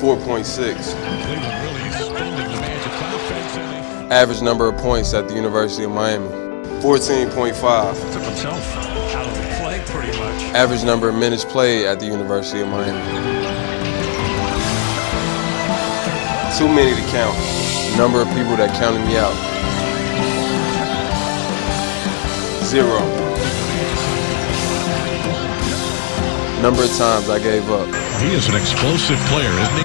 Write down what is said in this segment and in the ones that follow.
4.6. Cleveland really spending the Magic's offense. Average number of points at the University of Miami, 14.5. Took himself out of the play pretty much. Average number of minutes played at the University of Miami. Too many to count. Number of people that counted me out. 0. Number of times I gave up. He is an explosive player, isn't he?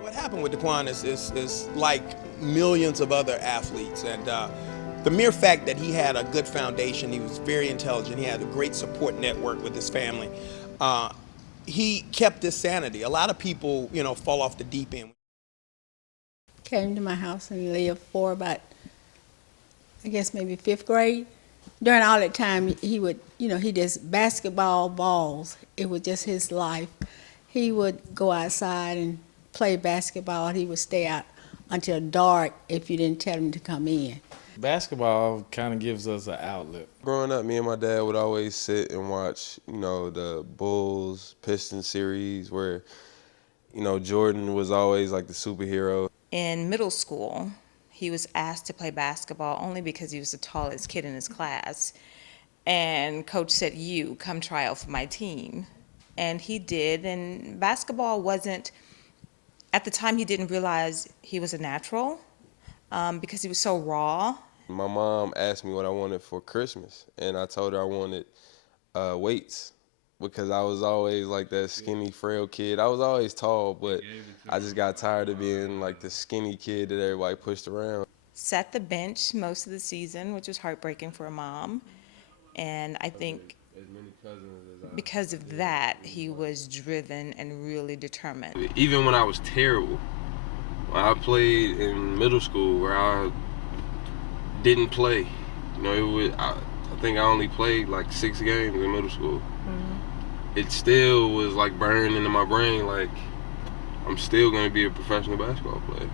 What happened with DeQuan is like millions of other athletes, and the mere fact that he had a good foundation, he was very intelligent, he had a great support network with his family, he kept his sanity. A lot of people, fall off the deep end. Came to my house and lived for about, I guess maybe 5th grade. During all that time, he would, he just basketball balls. It was just his life. He would go outside and play basketball. He would stay out until dark if you didn't tell him to come in. Basketball kind of gives us an outlet. Growing up, me and my dad would always sit and watch, the Bulls Pistons series where, Jordan was always like the superhero. In middle school, he was asked to play basketball only because he was the tallest kid in his class. And coach said, "You come try out for my team." And he did, and basketball wasn't, at the time he didn't realize he was a natural because he was so raw. My mom asked me what I wanted for Christmas, and I told her I wanted weights because I was always like that skinny, frail kid. I was always tall, but I just got tired of being like the skinny kid that everybody pushed around. Sat the bench most of the season, which was heartbreaking for a mom. And I think because of that, he was driven and really determined. Even when I was terrible, when I played in middle school where I didn't play, I think I only played like 6 games in middle school. It still was like burned into my brain, like I'm still going to be a professional basketball player.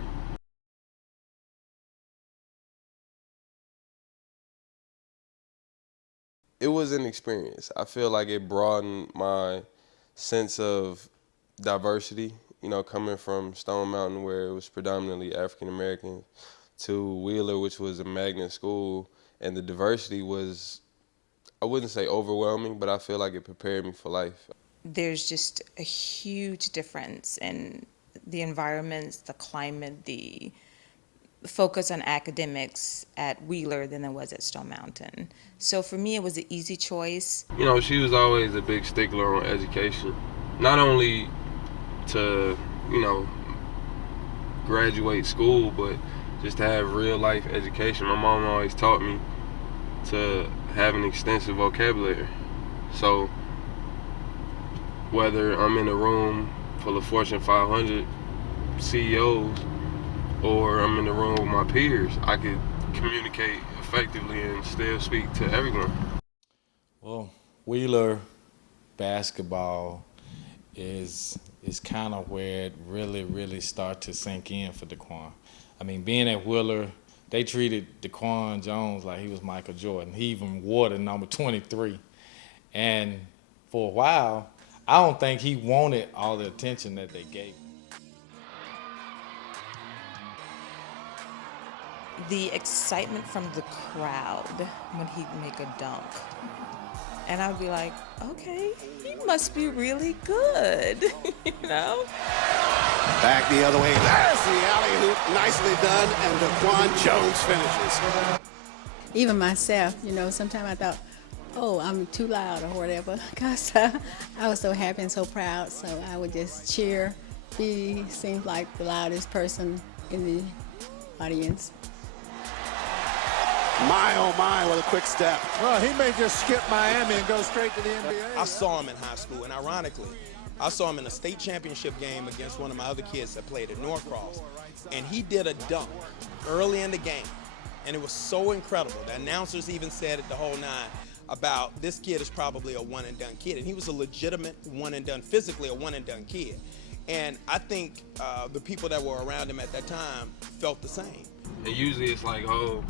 It was an experience. I feel like it broadened my sense of diversity, coming from Stone Mountain where it was predominantly African American to Wheeler, which was a magnet school, and the diversity was, I wouldn't say overwhelming, but I feel like it prepared me for life. There's just a huge difference in the environments, the climate, the focus on academics at Wheeler than there was at Stone Mountain. So for me, it was an easy choice. She was always a big stickler on education, not only to, graduate school, but just to have real life education. My mom always taught me to have an extensive vocabulary. So whether I'm in a room full of Fortune 500 CEOs or I'm in the room with my peers, I could communicate effectively and still speak to everyone. Well, Wheeler basketball is kind of where it really started to sink in for DeQuan. I mean, being at Wheeler, they treated DeQuan Jones like he was Michael Jordan. He even wore the number 23. And for a while, I don't think he wanted all the attention that they gave him. The excitement from the crowd when he'd make a dunk. And I'd be like, okay, he must be really good, Back the other way. There's the alley-oop. Nicely done, and DeQuan Jones finishes. Even myself, sometimes I thought, oh, I'm too loud or whatever, because I was so happy and so proud, so I would just cheer. He seemed like the loudest person in the audience. My, oh my, what a quick step. Well, he may just skip Miami and go straight to the NBA. I saw him in high school, and ironically, I saw him in a state championship game against one of my other kids that played at Norcross, and he did a dunk early in the game, and it was so incredible. The announcers even said it the whole nine about this kid is probably a one-and-done kid, and he was a legitimate one-and-done, physically a one-and-done kid. And I think the people that were around him at that time felt the same. And usually it's like, oh,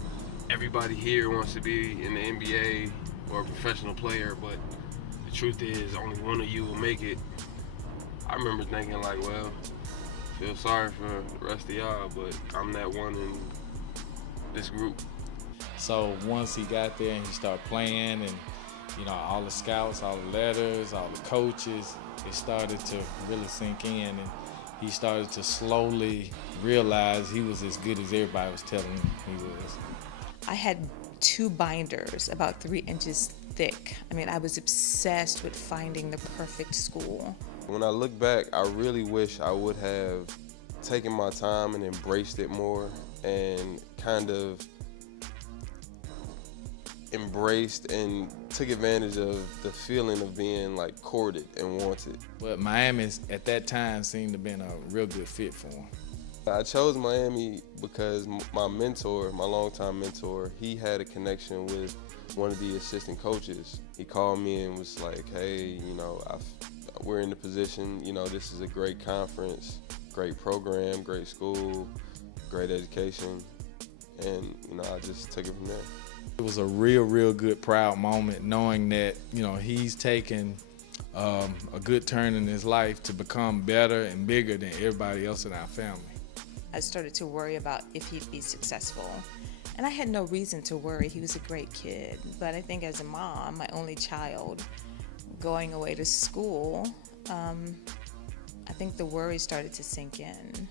everybody here wants to be in the NBA or a professional player, but the truth is only one of you will make it. I remember thinking like, well, feel sorry for the rest of y'all, but I'm that one in this group. So once he got there and he started playing, and all the scouts, all the letters, all the coaches, it started to really sink in, and he started to slowly realize he was as good as everybody was telling him he was. I had 2 binders about 3 inches thick. I mean, I was obsessed with finding the perfect school. When I look back, I really wish I would have taken my time and embraced it more, and kind of embraced and took advantage of the feeling of being like courted and wanted. But Miami at that time seemed to have been a real good fit for him. I chose Miami because my mentor, my longtime mentor, he had a connection with one of the assistant coaches. He called me and was like, hey, we're in the position, this is a great conference, great program, great school, great education, and I just took it from there. It was a real good proud moment knowing that, he's taken a good turn in his life to become better and bigger than everybody else in our family. I started to worry about if he'd be successful. And I had no reason to worry. He was a great kid. But I think as a mom, my only child, going away to school, I think the worry started to sink in.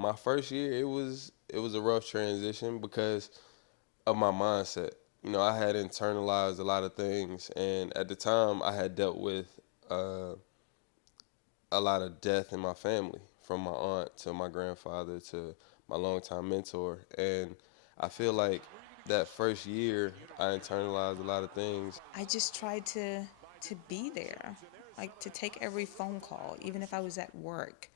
My first year, it was a rough transition because of my mindset. I had internalized a lot of things, and at the time, I had dealt with a lot of death in my family, from my aunt to my grandfather to my longtime mentor, and I feel like that first year, I internalized a lot of things. I just tried to be there, like to take every phone call, even if I was at work,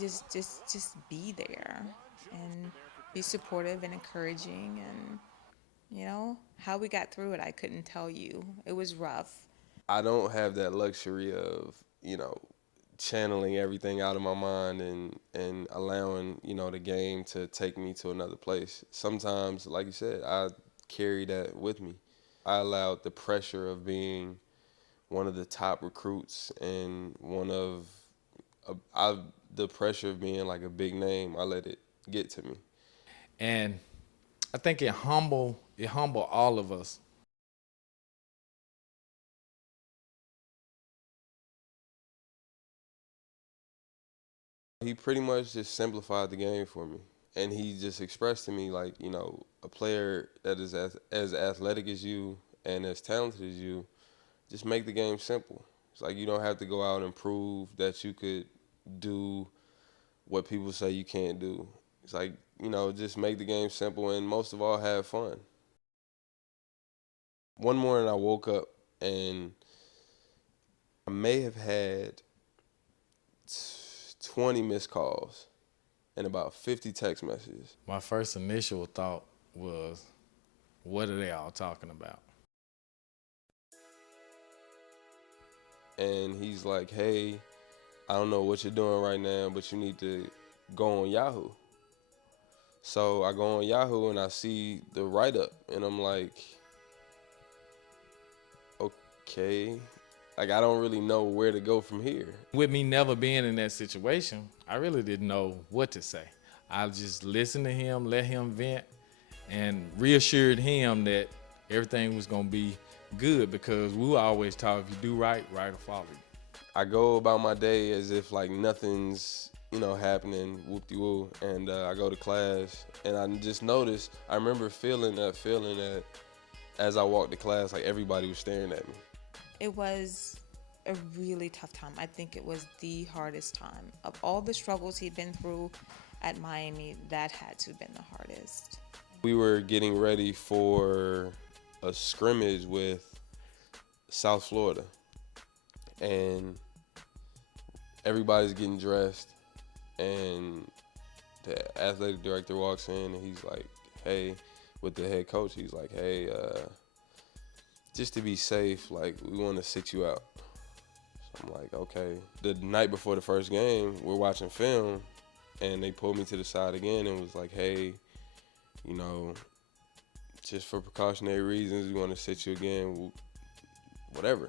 just be there and be supportive and encouraging. And how we got through it, I couldn't tell you. It was rough. I don't have that luxury of channeling everything out of my mind and allowing the game to take me to another place. Sometimes, like you said, I carry that with me. I allowed the pressure of being one of the top recruits and the pressure of being like a big name, I let it get to me. And I think it humbled all of us. He pretty much just simplified the game for me. And he just expressed to me like, a player that is as athletic as you and as talented as you, just make the game simple. It's like you don't have to go out and prove that you could do what people say you can't do. It's like, just make the game simple and most of all, have fun. One morning I woke up and I may have had 20 missed calls and about 50 text messages. My first initial thought was, what are they all talking about? And he's like, hey, I don't know what you're doing right now, but you need to go on Yahoo. So I go on Yahoo and I see the write-up, and I'm like, okay. Like, I don't really know where to go from here. With me never being in that situation, I really didn't know what to say. I just listened to him, let him vent, and reassured him that everything was going to be good, because we were always taught if you do right, right will follow you. I go about my day as if like nothing's, happening, whoop-de-woo, and I go to class, and I just noticed, I remember feeling that as I walked to class, like everybody was staring at me. It was a really tough time. I think it was the hardest time. Of all the struggles he'd been through at Miami, that had to have been the hardest. We were getting ready for a scrimmage with South Florida, and everybody's getting dressed, and the athletic director walks in and he's like, hey, with the head coach, he's like, hey, just to be safe, like, we want to sit you out. So I'm like, okay. The night before the first game, we're watching film, and they pulled me to the side again and was like, hey, you know, just for precautionary reasons, we want to sit you again, whatever.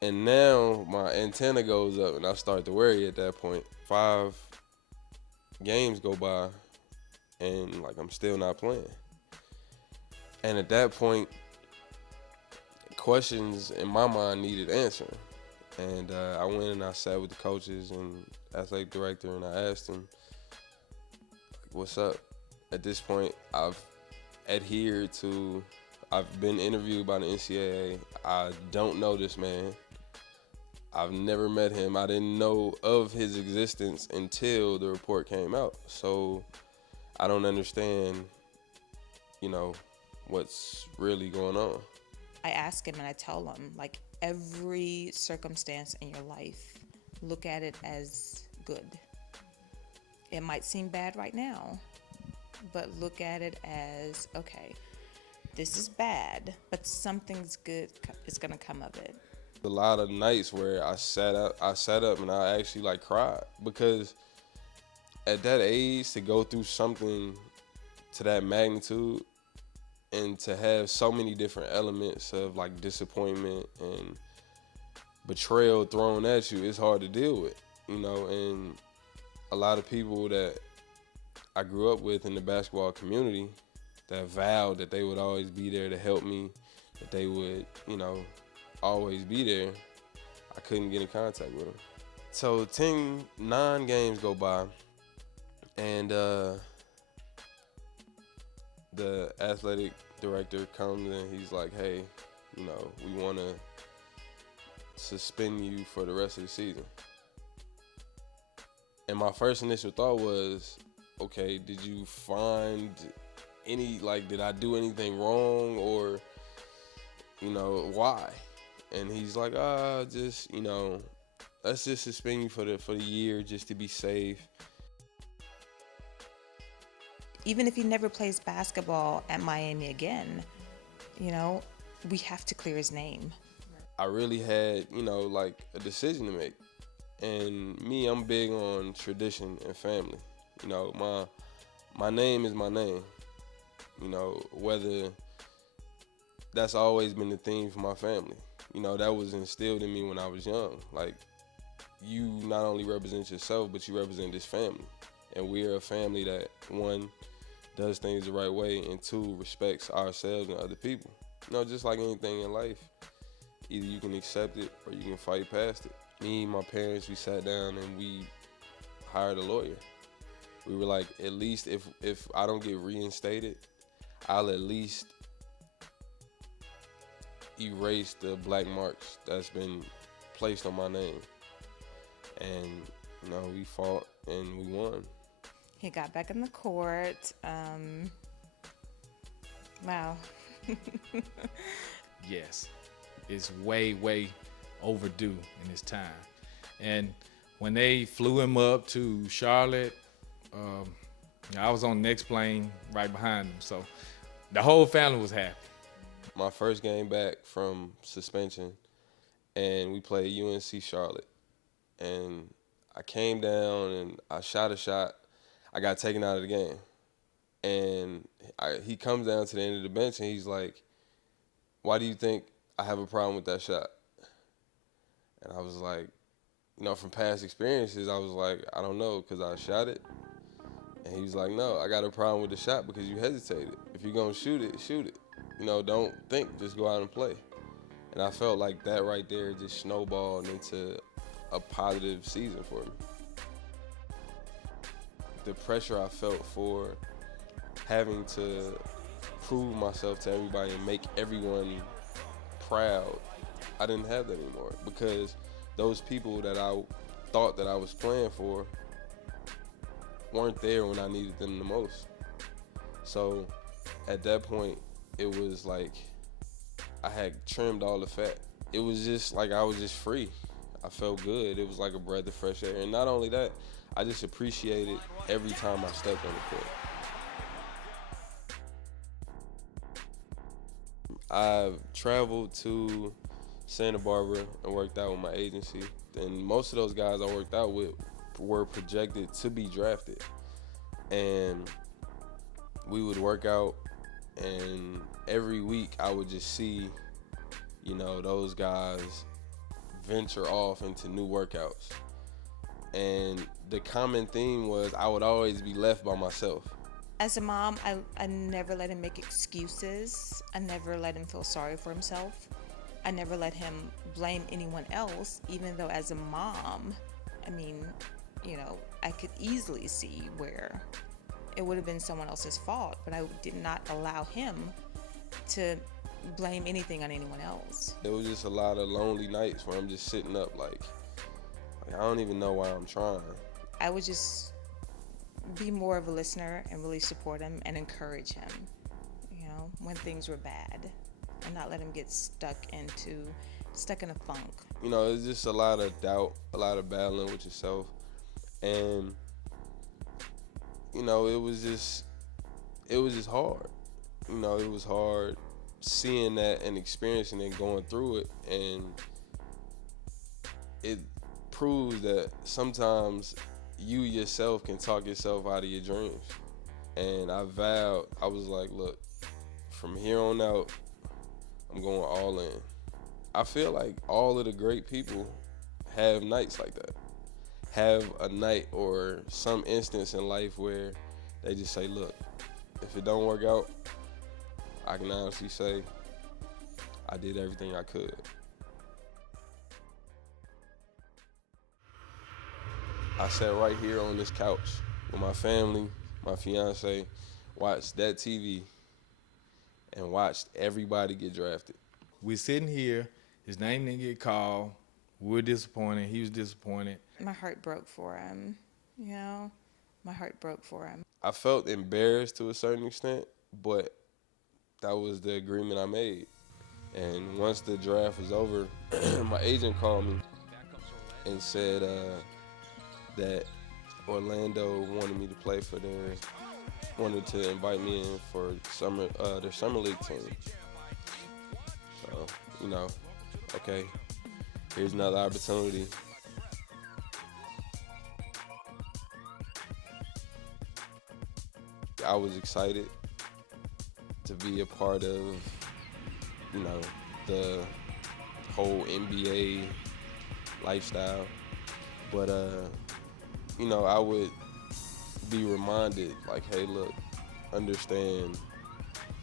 And now my antenna goes up, and I start to worry at that point. 5 games go by, and, like, I'm still not playing. And at that point, questions in my mind needed answering. And I went and I sat with the coaches and athletic director, and I asked him, like, what's up? At this point, I've been interviewed by the NCAA. I don't know this man. I've never met him. I didn't know of his existence until the report came out. So I don't understand, you know, what's really going on. I ask him and I tell him, like, every circumstance in your life, look at it as good. It might seem bad right now, but look at it as, okay, this is bad, but something's good is gonna come of it. A lot of nights where I sat up and I actually, like, cried, because at that age, to go through something to that magnitude and to have so many different elements of, like, disappointment and betrayal thrown at you, it's hard to deal with, you know. And a lot of people that I grew up with in the basketball community that vowed that they would always be there to help me, that they would, you know, always be there, I couldn't get in contact with them. So 9 games go by, and the athletic director comes and he's like, hey, you know, we want to suspend you for the rest of the season. And my first initial thought was, okay, did you find any, like, did I do anything wrong, or, you know, why? And he's like, just, you know, let's just suspend you for the year just to be safe. Even if he never plays basketball at Miami again, you know, we have to clear his name. I really had, you know, like, a decision to make. And me, I'm big on tradition and family. You know, my name is my name. You know, whether that's always been the theme for my family. You know, that was instilled in me when I was young. Like, you not only represent yourself, but you represent this family. And we're a family that, 1, does things the right way, and 2, respects ourselves and other people. You know, just like anything in life, either you can accept it or you can fight past it. Me and my parents, we sat down and we hired a lawyer. We were like, at least if I don't get reinstated, I'll at least erase the black marks that's been placed on my name. And, you know, we fought and we won. He got back in the court. Wow. Yes, it's way, way overdue in his time. And when they flew him up to Charlotte, I was on the next plane right behind him. So the whole family was happy. My first game back from suspension, and we played UNC Charlotte. And I came down and I shot a shot. I got taken out of the game. And he comes down to the end of the bench and he's like, why do you think I have a problem with that shot? And I was like, you know, from past experiences, I was like, I don't know, because I shot it. And he was like, no, I got a problem with the shot because you hesitated. If you're going to shoot it, shoot it. You know, don't think, just go out and play. And I felt like that right there just snowballed into a positive season for me. The pressure I felt for having to prove myself to everybody and make everyone proud, I didn't have that anymore, because those people that I thought that I was playing for weren't there when I needed them the most. So at that point, it was like I had trimmed all the fat. It was just like I was just free. I felt good. It was like a breath of fresh air. And not only that, I just appreciated every time I stepped on the court. I've traveled to Santa Barbara and worked out with my agency. And most of those guys I worked out with were projected to be drafted. And we would work out, and every week I would just see, you know, those guys venture off into new workouts. And the common theme was I would always be left by myself. As a mom, I never let him make excuses. I never let him feel sorry for himself. I never let him blame anyone else, even though as a mom, I mean, you know, I could easily see where it would have been someone else's fault, but I did not allow him to blame anything on anyone else. It was just a lot of lonely nights where I'm just sitting up like I don't even know why I'm trying. I would just be more of a listener and really support him and encourage him, you know, when things were bad, and not let him get stuck in a funk. You know, it's just a lot of doubt, a lot of battling with yourself. And, you know, it was just hard. You know, it was hard seeing that and experiencing it, going through it. And it proves that sometimes you yourself can talk yourself out of your dreams. And I vowed, I was like, look, from here on out, I'm going all in. I feel like all of the great people have nights like that. Have a night or some instance in life where they just say, look, if it don't work out, I can honestly say I did everything I could. I sat right here on this couch with my family, my fiance, watched that TV, and watched everybody get drafted. We're sitting here, his name didn't get called, we're disappointed, he was disappointed. My heart broke for him, you know? My heart broke for him. I felt embarrassed to a certain extent, but that was the agreement I made. And once the draft was over, my agent called me and said that Orlando wanted me to play for wanted to invite me in for their summer league team. So, you know, okay, here's another opportunity. I was excited to be a part of, you know, the whole NBA lifestyle. But, you know, I would be reminded, like, hey, look, understand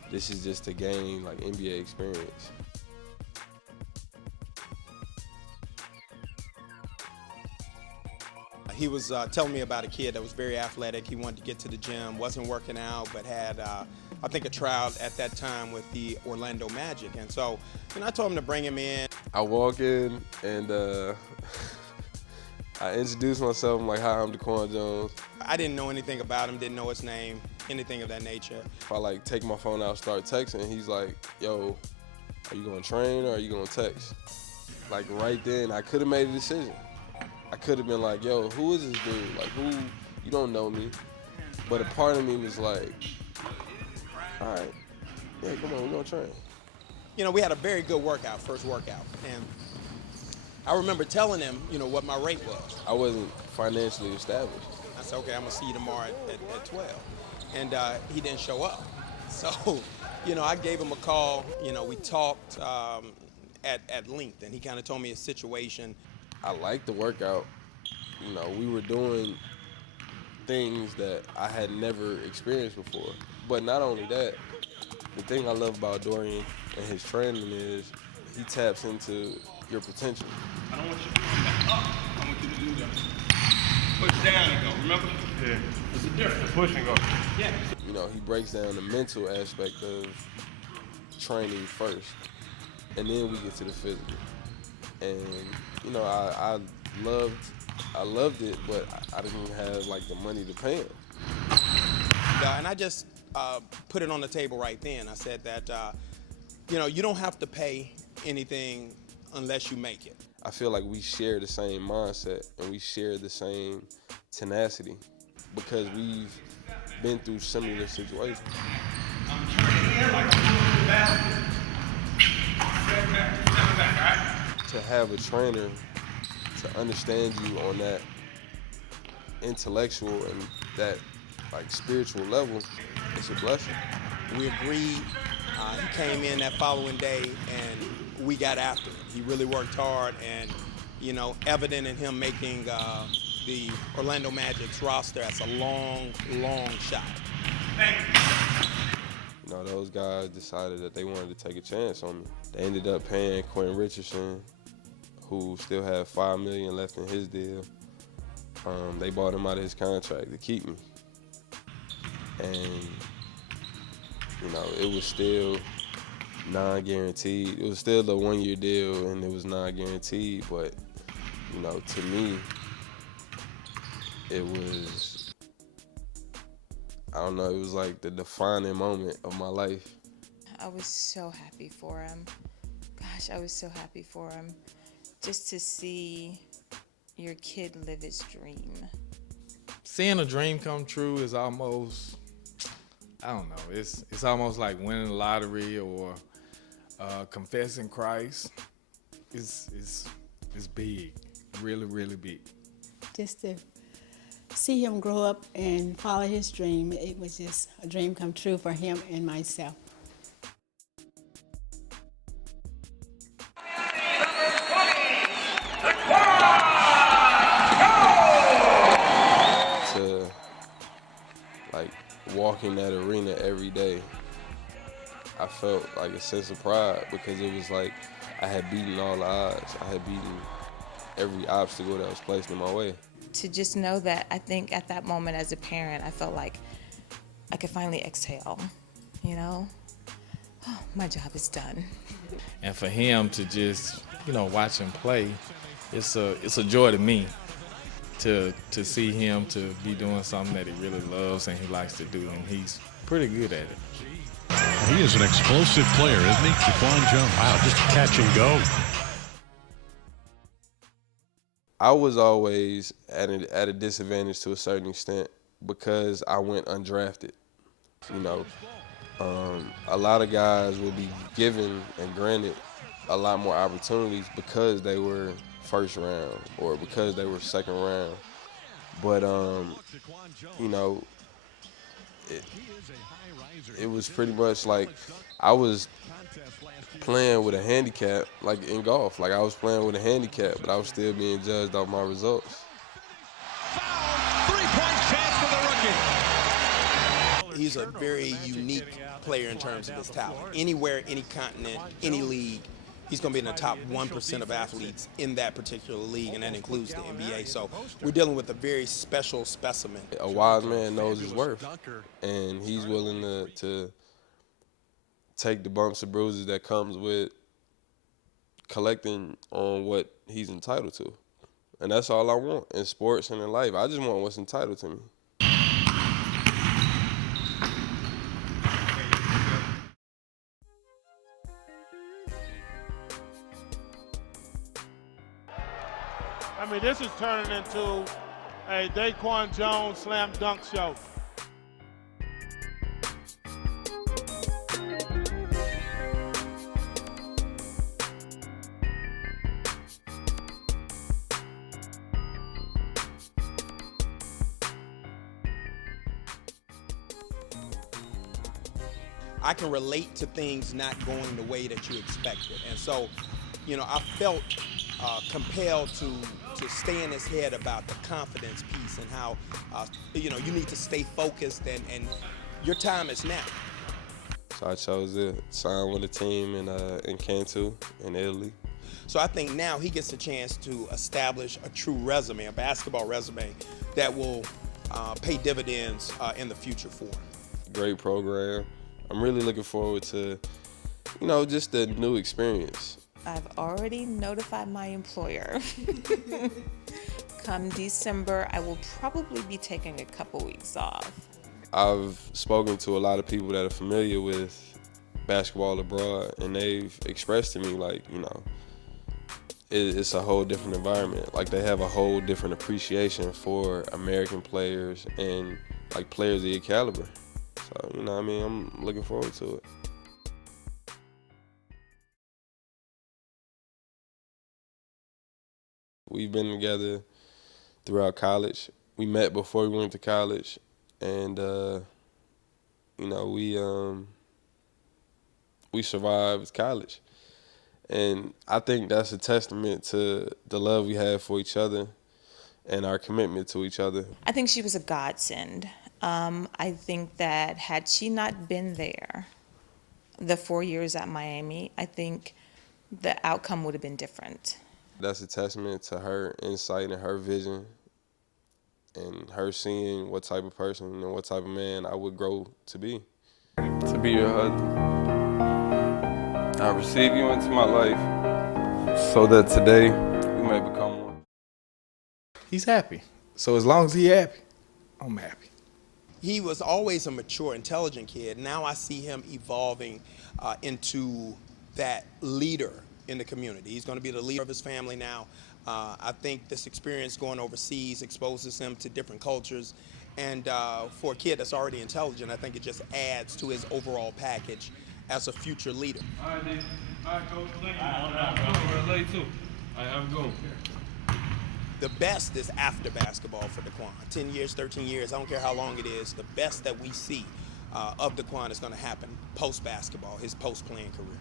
this is just a game, like NBA experience. He was telling me about a kid that was very athletic. He wanted to get to the gym, wasn't working out, but had, I think, a trial at that time with the Orlando Magic. And so, you know, I told him to bring him in. I walk in and I introduce myself. I'm like, hi, I'm DeQuan Jones. I didn't know anything about him, didn't know his name, anything of that nature. If I like take my phone out, start texting, he's like, yo, are you gonna train or are you gonna text? Like right then, I could have made a decision. I could have been like, yo, who is this dude? Like, who? You don't know me. But a part of me was like, all right, yeah, come on, we're gonna train. You know, we had a very good workout, first workout. And I remember telling him, you know, what my rate was. I wasn't financially established. I said, okay, I'm gonna see you tomorrow at 12. And he didn't show up. So, you know, I gave him a call. You know, we talked at length, and he kind of told me his situation. I liked the workout. You know, we were doing things that I had never experienced before. But not only that, the thing I love about Dorian and his training is he taps into your potential. I don't want you to come back up. I want you to do that. Push down and go, remember? Yeah. There's a difference. Push and go. Yeah. You know, he breaks down the mental aspect of training first, and then we get to the physical. And, you know, I loved it, but I didn't have, like, the money to pay him. And I just put it on the table right then. I said that, you know, you don't have to pay anything unless you make it. I feel like we share the same mindset and we share the same tenacity because we've been through similar situations. I'm turning in like I'm doing the basket. to have a trainer to understand you on that intellectual and that like spiritual level, it's a blessing. We agreed. He came in that following day, and we got after it. He really worked hard, and you know, evident in him making the Orlando Magic's roster as a long, long shot. You know, those guys decided that they wanted to take a chance on me. They ended up paying Quentin Richardson, who still had $5 million left in his deal. They bought him out of his contract to keep me. And, you know, it was still non-guaranteed. It was still a one-year deal, and it was non-guaranteed. But, you know, to me, it was, I don't know, it was like the defining moment of my life. I was so happy for him. Gosh, I was so happy for him. Just to see your kid live his dream. Seeing a dream come true is almost, I don't know, it's almost like winning the lottery or confessing Christ. It's big, really, really big. Just to see him grow up and follow his dream, it was just a dream come true for him and myself. To like walk in that arena every day, I felt like a sense of pride because it was like I had beaten all the odds. I had beaten every obstacle that was placed in my way. To just know that, I think at that moment as a parent, I felt like I could finally exhale, you know? Oh, my job is done. And for him to just, you know, watch him play, it's a joy to me to see him to be doing something that he really loves and he likes to do, and he's pretty good at it. He is an explosive player, isn't he? DeQuan Jones. Wow, just catch and go. I was always at a disadvantage to a certain extent because I went undrafted. You know, a lot of guys will be given and granted a lot more opportunities because they were first round or because they were second round. But, you know, it was pretty much like I was playing with a handicap, like in golf. Like I was playing with a handicap, but I was still being judged off my results. Three-point chance for the rookie. He's a very unique player in terms of his talent. Anywhere, any continent, any league, he's going to be in the top 1% of athletes in that particular league, and that includes the NBA. So we're dealing with a very special specimen. A wise man knows his worth, and he's willing to take the bumps and bruises that comes with collecting on what he's entitled to. And that's all I want in sports and in life. I just want what's entitled to me. I mean, this is turning into a DeQuan Jones slam dunk show. I can relate to things not going the way that you expected. And so, you know, I felt compelled to stay in his head about the confidence piece and how, you know, you need to stay focused and your time is now. So I chose to sign with a team in Cantu in Italy. So I think now he gets a chance to establish a true resume, a basketball resume that will pay dividends in the future for him. Great program. I'm really looking forward to, you know, just the new experience. I've already notified my employer. Come December, I will probably be taking a couple weeks off. I've spoken to a lot of people that are familiar with basketball abroad, and they've expressed to me, like, you know, it's a whole different environment. Like, they have a whole different appreciation for American players and, like, players of your caliber. So, you know what I mean? I'm looking forward to it. We've been together throughout college. We met before we went to college, and you know, we survived college. And I think that's a testament to the love we have for each other and our commitment to each other. I think she was a godsend. I think that had she not been there the 4 years at Miami, I think the outcome would have been different. That's a testament to her insight and her vision and her seeing what type of person and what type of man I would grow to be. To be your husband. I receive you into my life so that today we may become one. He's happy. So as long as he's happy, I'm happy. He was always a mature, intelligent kid. Now I see him evolving into that leader in the community. He's going to be the leader of his family now. I think this experience going overseas exposes him to different cultures. And for a kid that's already intelligent, I think it just adds to his overall package as a future leader. All right, Dave. All right, Coach. Thank you. I'm late, too. All right, have a go. The best is after basketball for DeQuan. 10 years, 13 years, I don't care how long it is. The best that we see of DeQuan is going to happen post-basketball, his post-playing career.